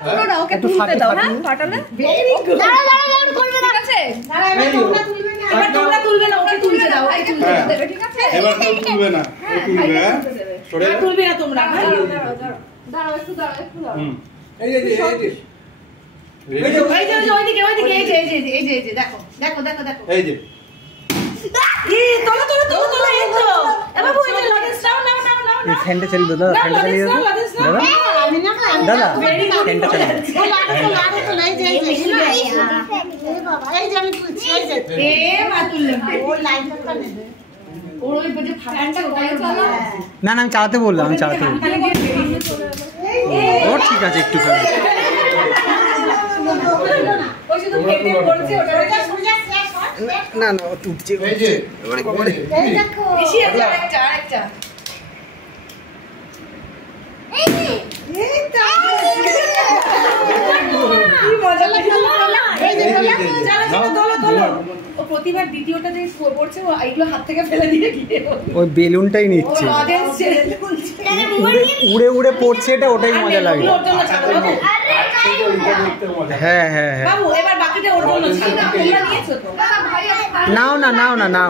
পুরো না ওকে তুলতে দাও হ্যাঁ ফাটালে ভেরি গুড দাঁড়াও করবে ঠিক আছে এবার তোমরা তুলবে না ওকে তুলতে দাও ওকে তুলতে দেবে ঠিক আছে এবার কেউ তুলবে না ও তুলবে হ্যাঁ সরে তুলবে না তোমরা দাঁড়াও একটু এই যে ওইদিকে এই যে দেখো এই যে তোলো এই তো এবার বই যে লজেন্স নাও এই ফ্যানটা চালিয়ে দাও ফ্যানটা চালিয়ে দাও দাদা ফ্যানটা চালিয়ে দাও তো নাই যে এই বাবা এই যে আমি তুলছি এই যে মা তুললে ও লাইনটা নেবে ওর ওই যে ফাটানটা ওটাই চালা না আমি চালাতে বললাম আমি চালাতে বললাম ও ঠিক আছে একটু করে ওই শুধু কেটে পড়ছে ওটা সোজা শেষ না ও টুকছে এই যে এই দেখো বেশি আছে আরেকটা এই তো কি মজা লাগে এই যে চলো ও প্রতিবার দ্বিতীয়টা যে পড়ছে ও এইগুলো হাত থেকে ফেলে দিয়ে গিয়ে ওই বেলুনটাই নিচ্ছে উড়ে উড়ে পড়ছে এটা ওটাই মজা লাগে হ্যাঁ বাবু এবার বাকিটা ওর জন্য ছাড়ো তোমরা নিয়েছো তো নাও না